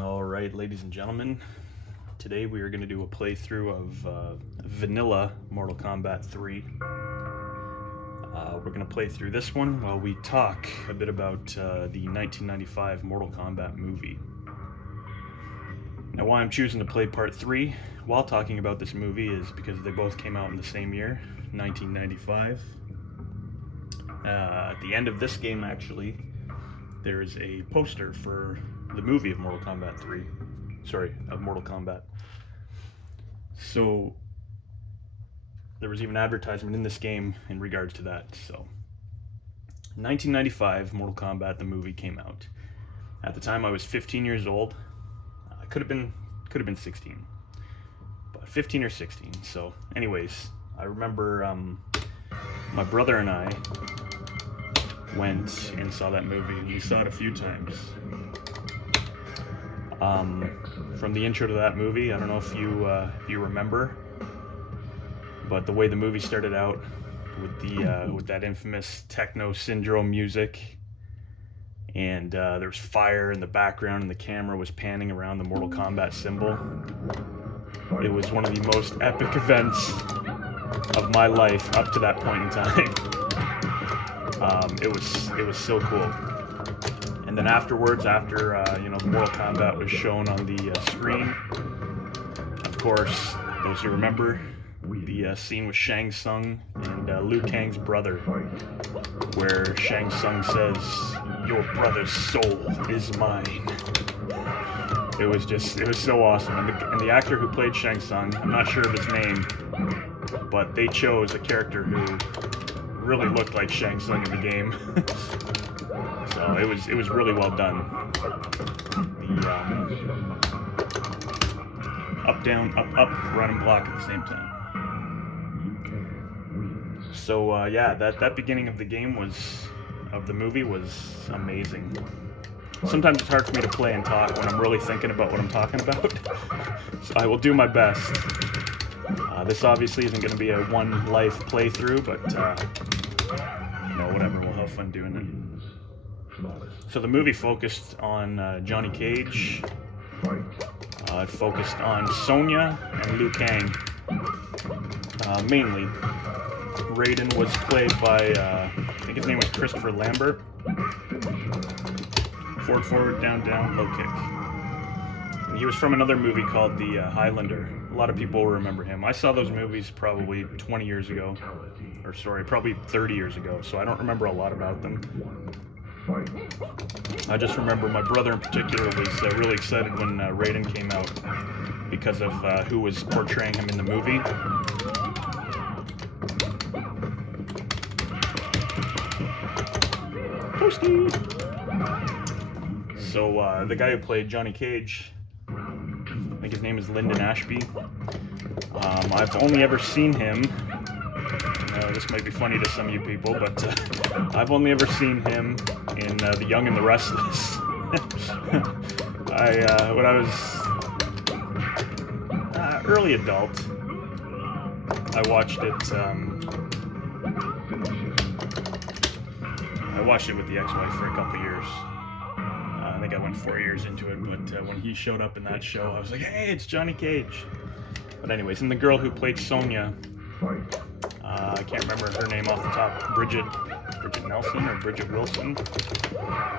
Alright, ladies and gentlemen, today we are going to do a playthrough of vanilla Mortal Kombat 3. We're going to play through this one while we talk a bit about the 1995 Mortal Kombat movie. Now, why I'm choosing to play part 3 while talking about this movie is because they both came out in the same year, 1995. At the end of this game, actually, there is a poster for the movie of Mortal Kombat 3. Sorry, of Mortal Kombat. So, there was even advertisement in this game in regards to that. So, 1995, Mortal Kombat, the movie, came out. At the time, I was 15 years old. I could have been 16, but 15 or 16. So, anyways, I remember my brother and I went and saw that movie. We saw it a few times. From the intro to that movie, I don't know if you remember, but the way the movie started out with that infamous techno syndrome music, and there was fire in the background, and the camera was panning around the Mortal Kombat symbol. It was one of the most epic events of my life up to that point in time. It was so cool. And then afterwards, after Mortal Kombat was shown on the screen, of course, those who remember, the scene with Shang Tsung and Liu Kang's brother, where Shang Tsung says, "Your brother's soul is mine." It was so awesome. And the actor who played Shang Tsung, I'm not sure of his name, but they chose a character who really looked like Shang Tsung in the game. So it was really well done. The up down up up run and block at the same time. So yeah, that beginning of the movie was amazing. Sometimes it's hard for me to play and talk when I'm really thinking about what I'm talking about. So I will do my best. This obviously isn't going to be a one life playthrough, but whatever, we'll have fun doing it. So the movie focused on Johnny Cage. It focused on Sonya and Liu Kang, mainly. Raiden was played by, I think his name was Christopher Lambert. Forward, down, low kick. And he was from another movie called The Highlander. A lot of people will remember him. I saw those movies probably 20 years ago. Probably 30 years ago, so I don't remember a lot about them. I just remember my brother in particular was really excited when Raiden came out because of who was portraying him in the movie. Toasty! So the guy who played Johnny Cage, I think his name is Lyndon Ashby. I've only ever seen him. This might be funny to some of you people, but I've only ever seen him in The Young and the Restless. When I was early adult, I watched it. I watched it with the ex-wife for a couple years. I think I went 4 years into it, but when he showed up in that show, I was like, "Hey, it's Johnny Cage." But anyways, and the girl who played Sonya, I can't remember her name off the top. Bridget Nelson or Bridget Wilson.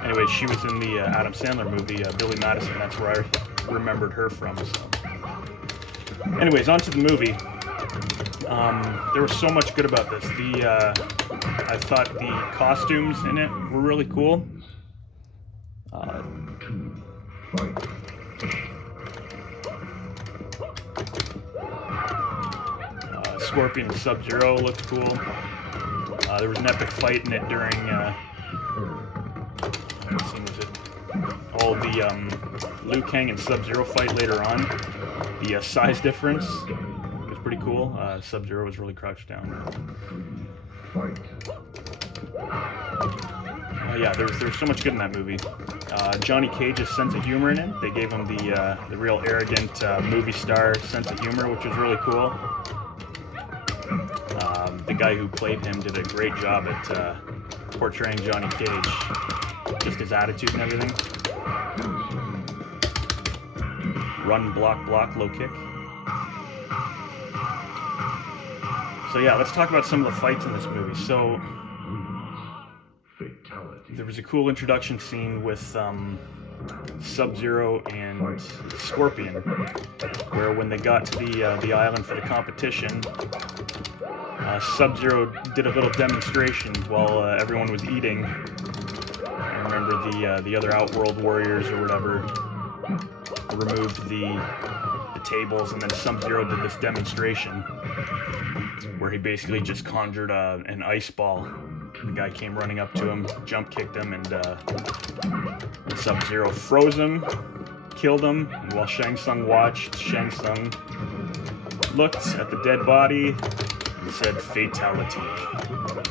Anyways, she was in the Adam Sandler movie, Billy Madison. That's where I remembered her from. So, anyways, on to the movie. There was so much good about this. I thought the costumes in it were really cool. Scorpion and Sub-Zero looked cool. There was an epic fight in it during, what scene was it? Oh, the Liu Kang and Sub-Zero fight later on. The size difference was pretty cool. Sub-Zero was really crouched down. Yeah, there was so much good in that movie. Johnny Cage's sense of humor in it. They gave him the real arrogant movie star sense of humor, which was really cool. The guy who played him did a great job at portraying Johnny Cage, just his attitude and everything. Run, block, block, low kick. So yeah, let's talk about some of the fights in this movie. So there was a cool introduction scene with Sub-Zero and Scorpion, where when they got to the island for the competition, Sub-Zero did a little demonstration while everyone was eating. I remember the other Outworld warriors or whatever removed the tables, and then Sub-Zero did this demonstration where he basically just conjured an ice ball. The guy came running up to him, jump kicked him, and Sub-Zero froze him, killed him. And while Shang Tsung watched, Shang Tsung looked at the dead body and said, "Fatality."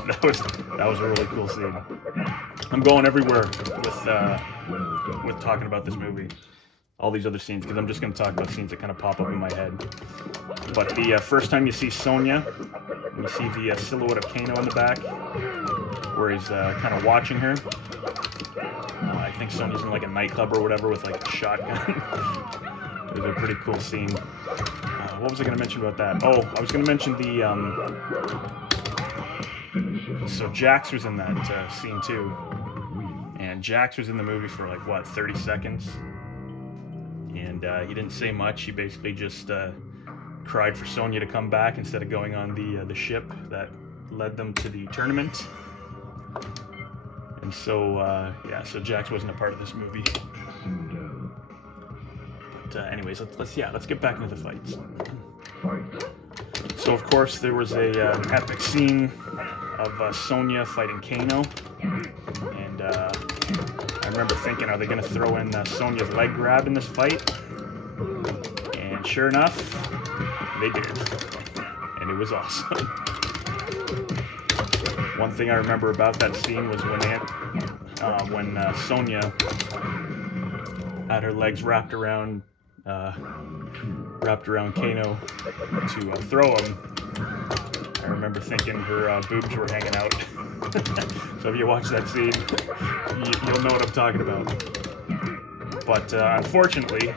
That was a really cool scene. I'm going everywhere with talking about this movie. All these other scenes, because I'm just going to talk about scenes that kind of pop up in my head. But the first time you see Sonya, you see the silhouette of Kano in the back, where he's kind of watching her. I think Sonya's in like a nightclub or whatever with like a shotgun. It was a pretty cool scene. What was I going to mention about that? Oh, I was going to mention so Jax was in that scene too. And Jax was in the movie for like, what, 30 seconds? And he didn't say much. He basically just cried for Sonya to come back instead of going on the ship that led them to the tournament. And so, yeah, so Jax wasn't a part of this movie. But anyways, let's get back into the fights. So, of course, there was an epic scene of Sonya fighting Kano. And I remember thinking, are they going to throw in Sonya's leg grab in this fight? And sure enough, they did. And it was awesome. One thing I remember about that scene was when Sonya had her legs wrapped around Kano to throw him. I remember thinking her boobs were hanging out. So if you watch that scene, you'll know what I'm talking about. But unfortunately,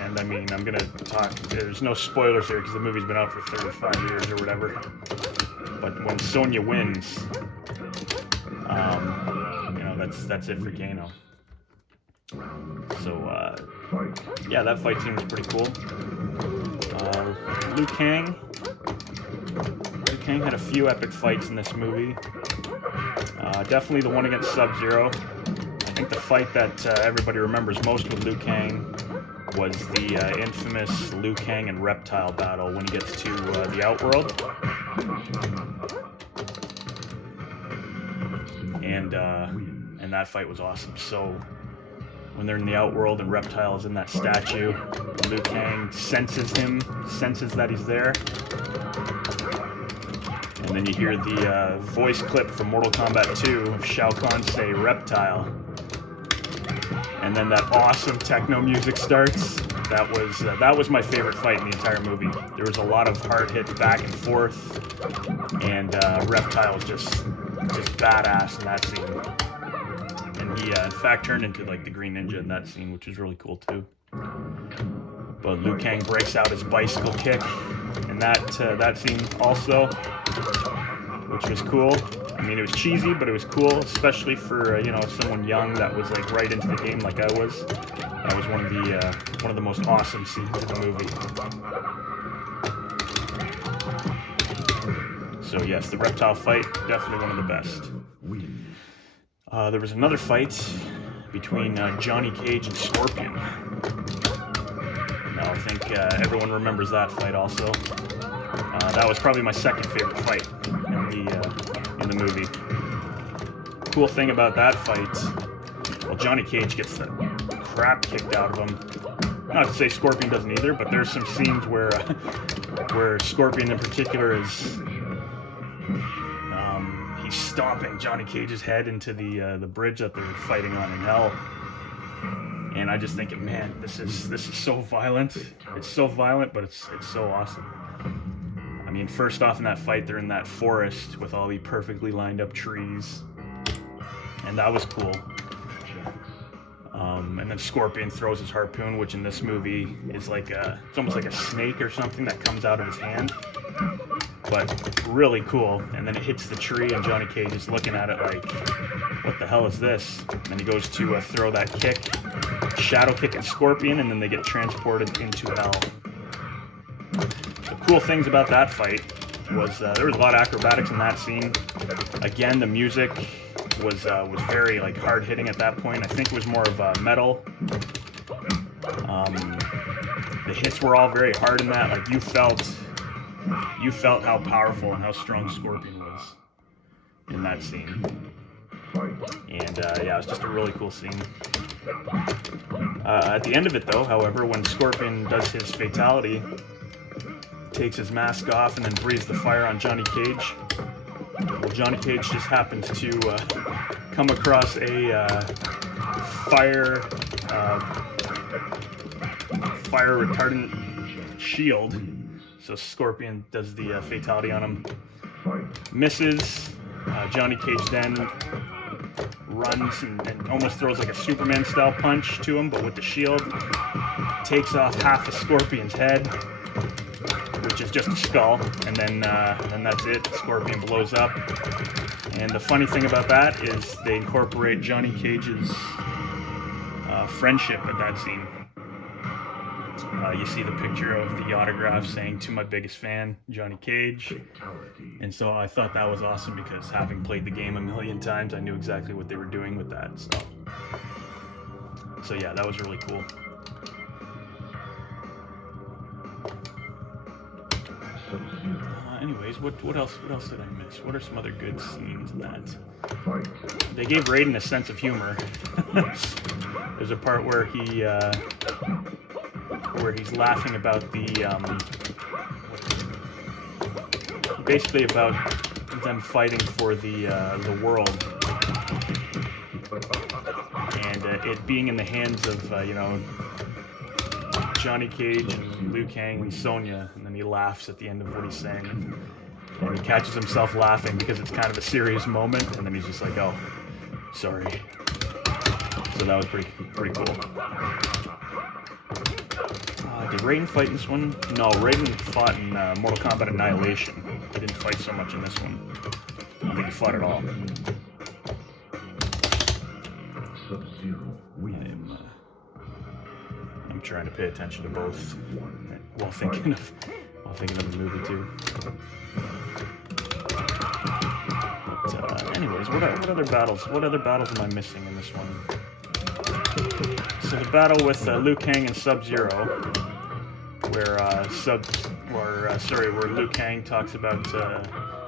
and I mean, I'm gonna talk, there's no spoilers here because the movie's been out for 35 years or whatever. But when Sonya wins, you know, that's it for Kano. So yeah, that fight scene was pretty cool. Liu Kang had a few epic fights in this movie. Definitely the one against Sub-Zero. I think the fight that everybody remembers most with Liu Kang was the infamous Liu Kang and Reptile battle when he gets to the Outworld. And that fight was awesome. So when they're in the Outworld and Reptile is in that statue, Liu Kang senses that he's there. And then you hear the voice clip from Mortal Kombat 2 of Shao Kahn say, "Reptile." And then that awesome techno music starts. That was my favorite fight in the entire movie. There was a lot of hard hits back and forth, and Reptile was just badass in that scene. And he, in fact, turned into like the Green Ninja in that scene, which was really cool too. But Liu Kang breaks out his bicycle kick in that scene also, which was cool. I mean, it was cheesy, but it was cool, especially for you know, someone young that was like right into the game like I was. That was one of the most awesome scenes of the movie. So yes, the Reptile fight, definitely one of the best. There was another fight between Johnny Cage and Scorpion. Now, I think everyone remembers that fight also. That was probably my second favorite fight in the movie. Cool thing about that fight, well, Johnny Cage gets the crap kicked out of him. Not to say Scorpion doesn't either, but there's some scenes where Scorpion in particular is he's stomping Johnny Cage's head into the bridge that they're fighting on in hell. And I just thinking, man, this is so violent. It's so violent, but it's so awesome. I mean, first off in that fight, they're in that forest with all the perfectly lined up trees, and that was cool. And and then Scorpion throws his harpoon, which in this movie is like it's almost like a snake or something that comes out of his hand. But really cool. And then it hits the tree, and Johnny Cage is looking at it like, what the hell is this? And then he goes to throw that kick, shadow kick at Scorpion, and then they get transported into hell. The cool things about that fight was there was a lot of acrobatics in that scene. Again, the music was very like hard hitting at that point. I think it was more of metal. The hits were all very hard in that. Like you felt how powerful and how strong Scorpion was in that scene. And yeah, it was just a really cool scene. At the end of it though, however, when Scorpion does his fatality, takes his mask off and then breathes the fire on Johnny Cage, well, Johnny Cage just happens to come across a fire retardant shield. So Scorpion does the fatality on him, misses. Johnny Cage then runs and almost throws like a Superman style punch to him, but with the shield, takes off half of Scorpion's head, which is just a skull, and then that's it. Scorpion blows up. And the funny thing about that is they incorporate Johnny Cage's friendship at that scene. You see the picture of the autograph saying, "To my biggest fan, Johnny Cage." And so I thought that was awesome because having played the game a million times, I knew exactly what they were doing with that. So yeah, that was really cool. Anyways, what else did I miss? What are some other good scenes in that? They gave Raiden a sense of humor. There's a part where he's laughing about basically about them fighting for the world, and it being in the hands of Johnny Cage and Liu Kang and Sonya, and then he laughs at the end of what he's saying, and he catches himself laughing because it's kind of a serious moment, and then he's just like, "Oh, sorry." So that was pretty cool. Did Raiden fight in this one? No, Raiden fought in Mortal Kombat Annihilation. He didn't fight so much in this one. I don't think he fought at all. I'm trying to pay attention to both while thinking of the movie too. But anyways, what other battles am I missing in this one? So the battle with Liu Kang and Sub-Zero, where Liu Kang talks about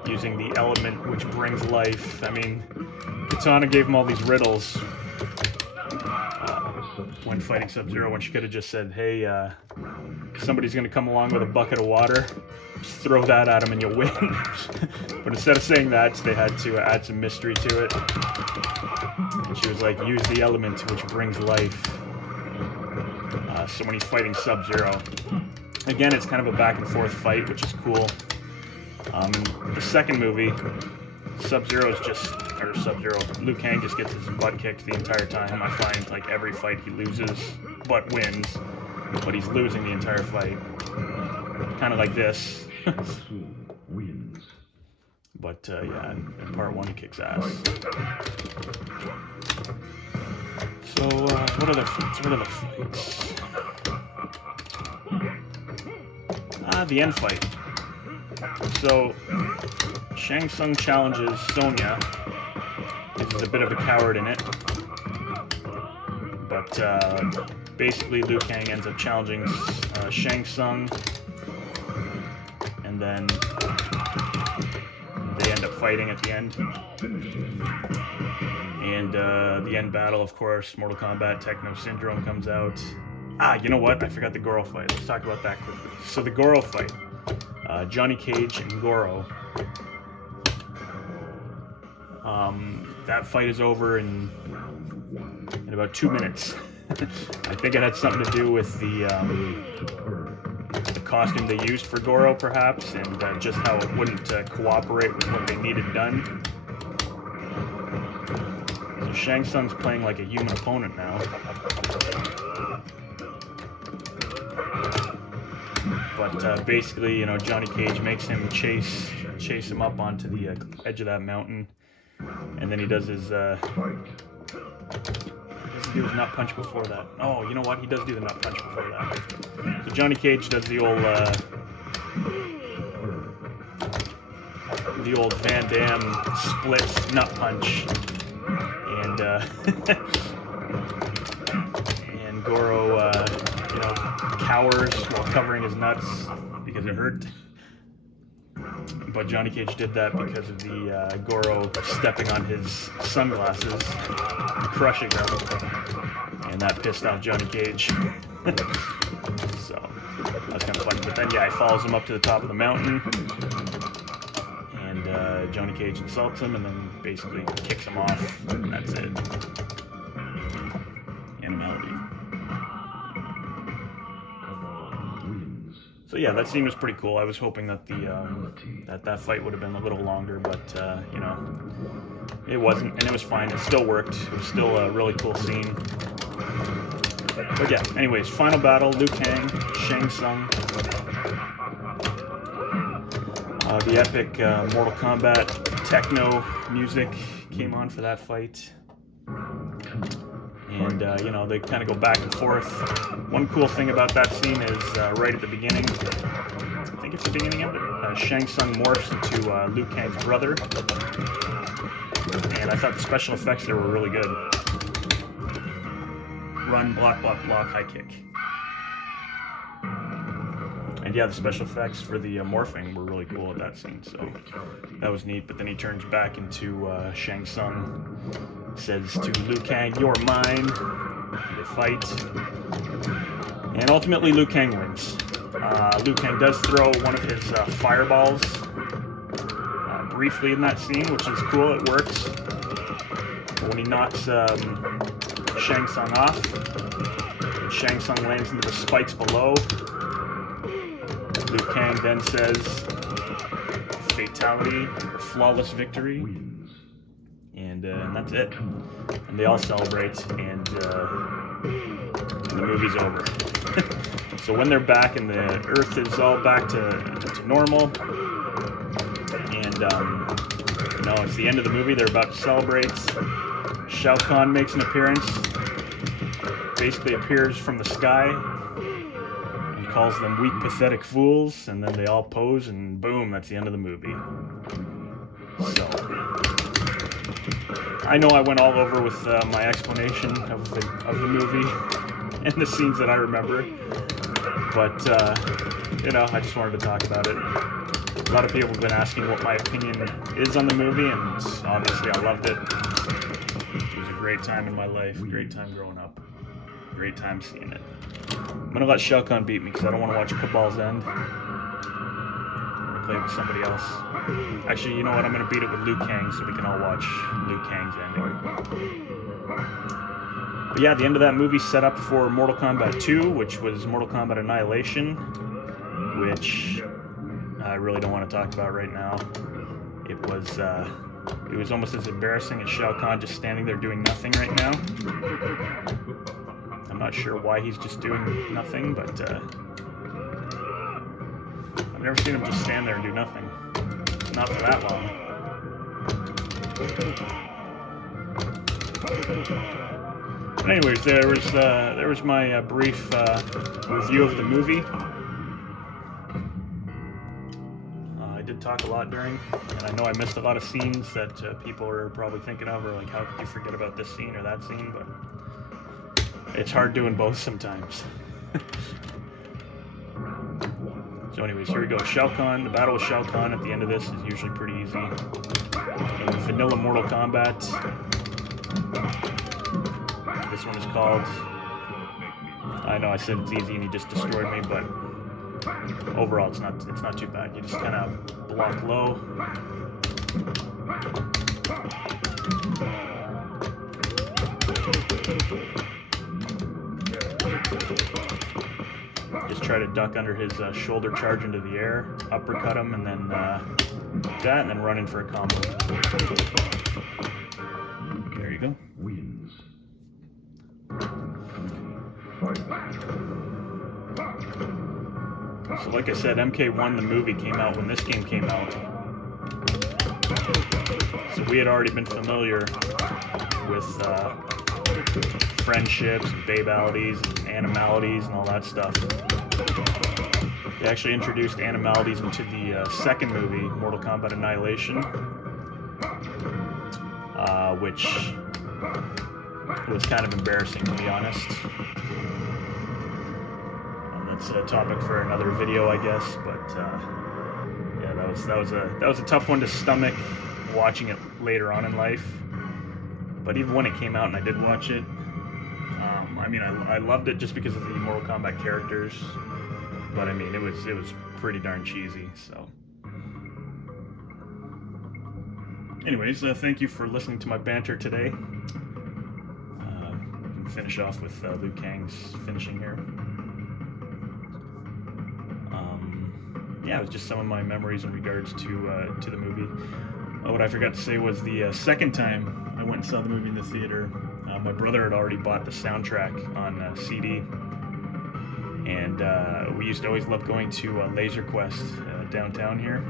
using the element which brings life. I mean, Katana gave him all these riddles when fighting Sub-Zero, when she could have just said, "Hey, somebody's gonna come along with a bucket of water. Just throw that at him and you'll win." But instead of saying that, they had to add some mystery to it. And she was like, "Use the element which brings life." So when he's fighting Sub-Zero, again, it's kind of a back and forth fight, which is cool. In the second movie, Liu Kang just gets his butt kicked the entire time. I find like every fight he loses, but wins. But he's losing the entire fight. Kind of like this. But yeah, in part one he kicks ass. So what other fights? The end fight. So Shang Tsung challenges Sonya. He's a bit of a coward in it, but basically Liu Kang ends up challenging Shang Tsung, and then they end up fighting at the end. And the end battle, of course, Mortal Kombat Techno Syndrome comes out. You know what? I forgot the Goro fight. Let's talk about that quickly. So the Goro fight. Johnny Cage and Goro. That fight is over in about 2 minutes. I think it had something to do with the costume they used for Goro, perhaps, and just how it wouldn't cooperate with what they needed done. So Shang Tsung's playing like a human opponent now. But basically, you know, Johnny Cage makes him chase him up onto the edge of that mountain, and then he does his doesn't do his nut punch before that. Oh, you know what? He does do the nut punch before that. So Johnny Cage does the old Van Damme split nut punch, and and Goro you know, cowers while covering his nuts because it hurt. But Johnny Cage did that because of the Goro stepping on his sunglasses and crushing them, and that pissed off Johnny Cage. So that's kind of funny. But then, yeah, he follows him up to the top of the mountain, and Johnny Cage insults him, and then basically kicks him off, and that's it. And melody. So yeah, that scene was pretty cool. I was hoping that that fight would have been a little longer, but you know, it wasn't, and it was fine. It still worked. It was still a really cool scene. But yeah, anyways, final battle: Liu Kang, Shang Tsung. The epic Mortal Kombat techno music came on for that fight. And, you know, they kind of go back and forth. One cool thing about that scene is right at the beginning, I think it's the beginning of it, Shang Tsung morphs into Liu Kang's brother. And I thought the special effects there were really good. Run, block, block, block, high kick. And yeah, the special effects for the morphing were really cool at that scene, so that was neat. But then he turns back into Shang Tsung, says to Liu Kang, "You're mine." They fight, and ultimately Liu Kang wins. Liu Kang does throw one of his fireballs briefly in that scene, which is cool. It works. But when he knocks Shang Tsung off, Shang Tsung lands into the spikes below. Liu Kang then says, "Fatality, flawless victory," and that's it. And they all celebrate, and the movie's over. So when they're back and the Earth is all back to normal, and you know, it's the end of the movie, they're about to celebrate. Shao Kahn makes an appearance, basically appears from the sky, calls them weak, pathetic fools, and then they all pose, and boom, that's the end of the movie. So, I know I went all over with my explanation of the movie and the scenes that I remember, but, you know, I just wanted to talk about it. A lot of people have been asking what my opinion is on the movie, and obviously I loved it. It was a great time in my life, great time growing up, great time seeing it. I'm gonna let Shao Kahn beat me because I don't want to watch Cabal's End. I'm gonna play with somebody else. Actually, you know what? I'm gonna beat it with Liu Kang so we can all watch Liu Kang's ending. But yeah, the end of that movie set up for Mortal Kombat 2, which was Mortal Kombat Annihilation, which I really don't want to talk about right now. It was almost as embarrassing as Shao Kahn just standing there doing nothing right now. I'm not sure why he's just doing nothing, but I've never seen him just stand there and do nothing. Not for that long. But anyways, there was my brief review of the movie. I did talk a lot during, and I know I missed a lot of scenes that people are probably thinking of, or like, how could you forget about this scene or that scene, but it's hard doing both sometimes. So anyways, here we go. Shao Kahn, the battle with Shao Kahn at the end of this is usually pretty easy. In vanilla Mortal Kombat, this one is called, I know I said it's easy and he just destroyed me, but overall it's not too bad. You just kind of block low. Just try to duck under his shoulder charge into the air, uppercut him, and then that, and then run in for a combo. There you go. Wins. So like I said, MK1, the movie, came out when this game came out. So we had already been familiar with friendships, babalities, animalities, and all that stuff. They actually introduced animalities into the second movie, Mortal Kombat Annihilation, which was kind of embarrassing, to be honest. That's a topic for another video, I guess. But yeah, that was a tough one to stomach, watching it later on in life. But even when it came out and I did watch it, I mean, I loved it just because of the Mortal Kombat characters. But I mean, it was pretty darn cheesy. So, anyways, thank you for listening to my banter today. We can finish off with Liu Kang's finishing here. Yeah, it was just some of my memories in regards to the movie. What I forgot to say was the second time I went and saw the movie in the theater, my brother had already bought the soundtrack on CD. And we used to always love going to Laser Quest downtown here.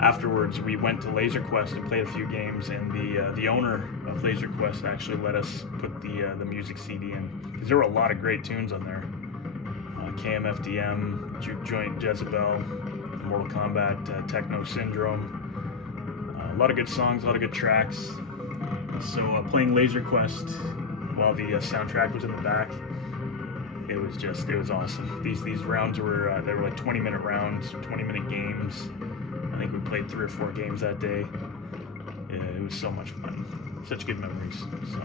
Afterwards, we went to Laser Quest and played a few games, and the owner of Laser Quest actually let us put the music CD in, because there were a lot of great tunes on there. KMFDM, Juke Joint Jezebel, Mortal Kombat, Techno Syndrome. A lot of good songs, a lot of good tracks. So playing Laser Quest while the soundtrack was in the back, it was awesome. These rounds were they were like 20-minute rounds, 20-minute games. I think we played 3 or 4 games that day. Yeah, it was so much fun. Such good memories. So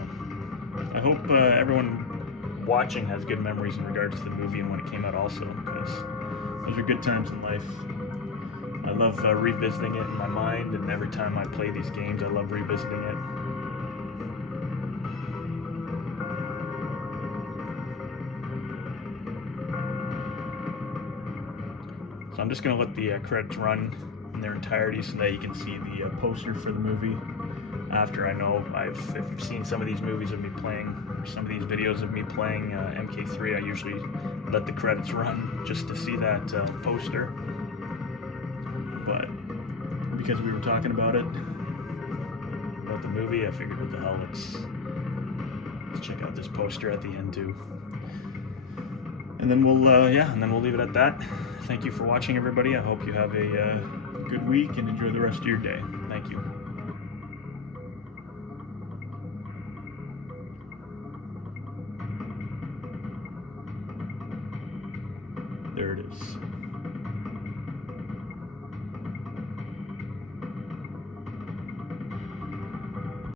I hope everyone watching has good memories in regards to the movie and when it came out also, because those are good times in life. I love revisiting it in my mind, and every time I play these games, I love revisiting it. So I'm just going to let the credits run in their entirety so that you can see the poster for the movie. After I know I've seen some of these movies of me playing, or some of these videos of me playing MK3, I usually let the credits run just to see that poster. But because we were talking about the movie, I figured, what the hell, let's check out this poster at the end too. And then we'll leave it at that. Thank you for watching, everybody. I hope you have a good week and enjoy the rest of your day. Thank you. There it is.